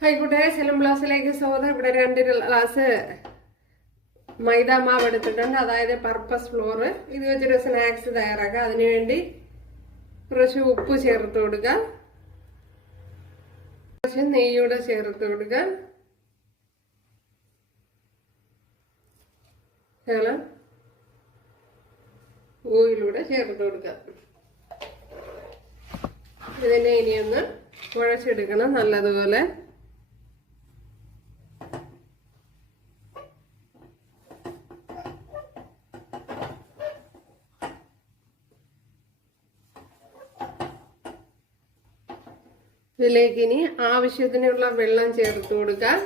Hi കൂട്ടുകാരെ, സെലം ബ്ലൗസിലേക്ക് സ്വാഗതം. ഇവിടെ 2 ഗ്ലാസ് മൈദ മാവ് എടുത്തിട്ടുണ്ട്, അതായത് പർപ്പസ് ഫ്ലോർ. ഇത് വെച്ചൊരു സ്നാക്സ് തയ്യാറാക്കുക. അതിനുവേണ്ടി കുറച്ച് ഉപ്പ് ചേർത്ത് കൊടുക്കുക, കുറച്ച് നെയ്യൂടെ ചേർത്ത് കൊടുക്കുക, ഓയിലൂടെ ചേർത്ത് കൊടുക്കുക. ഇതിനെ ഇനിയൊന്ന് കുഴച്ചെടുക്കണം നല്ലതുപോലെ. ഇതിലേക്ക് ഇനി ആവശ്യത്തിനുള്ള വെള്ളം ചേർത്ത് കൊടുക്കുക.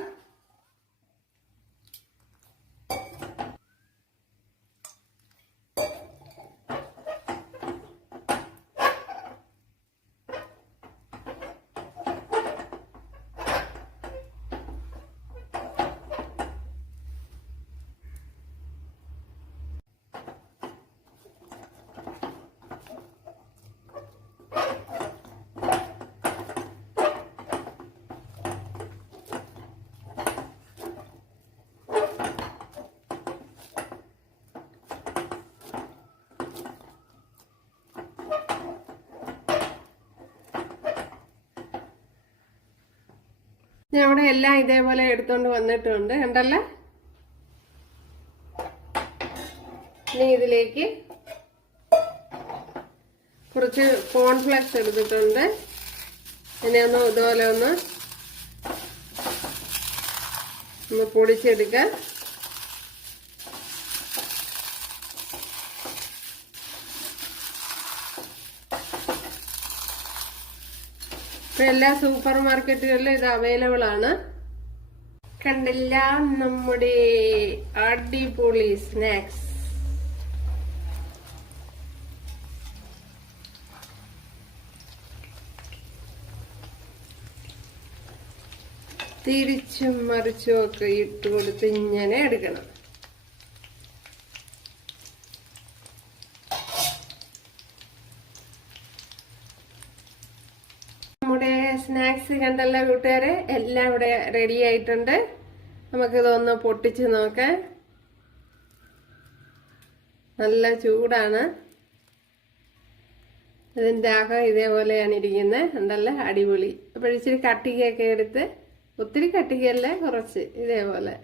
ഞാൻ ഇവിടെ എല്ലാം ഇതേപോലെ എടുത്തോണ്ട് വന്നിട്ടുണ്ട്, കണ്ടല്ലേ. ഇനി ഇതിലേക്ക് കുറച്ച് കോൺഫ്ലെക്സ് എടുത്തിട്ടുണ്ട്. ഇനി ഇതുപോലെ ഒന്ന് പൊടിച്ചെടുക്കുക. എല്ലാ സൂപ്പർ മാർക്കറ്റുകളിലും ഇത് അവൈലബിൾ ആണ്. കണ്ടില്ല, നമ്മുടെ അടിപൊളി സ്നാക്സ്. തിരിച്ചും മറിച്ചും ഒക്കെ ഇട്ട് കൊടുത്ത് ഇങ്ങനെ എടുക്കണം. നമ്മുടെ സ്നാക്സ് കണ്ടല്ലോ കൂട്ടുകാരെ, എല്ലാം ഇവിടെ റെഡി ആയിട്ടുണ്ട്. നമുക്കിതൊന്ന് പൊട്ടിച്ച് നോക്കാം. നല്ല ചൂടാണ്. ഇതിൻ്റെ അകം ഇതേപോലെയാണ് ഇരിക്കുന്നത്, കണ്ടല്ലോ, അടിപൊളി. അപ്പോൾ ഇച്ചിരി കട്ടിക്കൊക്കെ എടുത്ത്, ഒത്തിരി കട്ടിക്കല്ല, കുറച്ച് ഇതേപോലെ.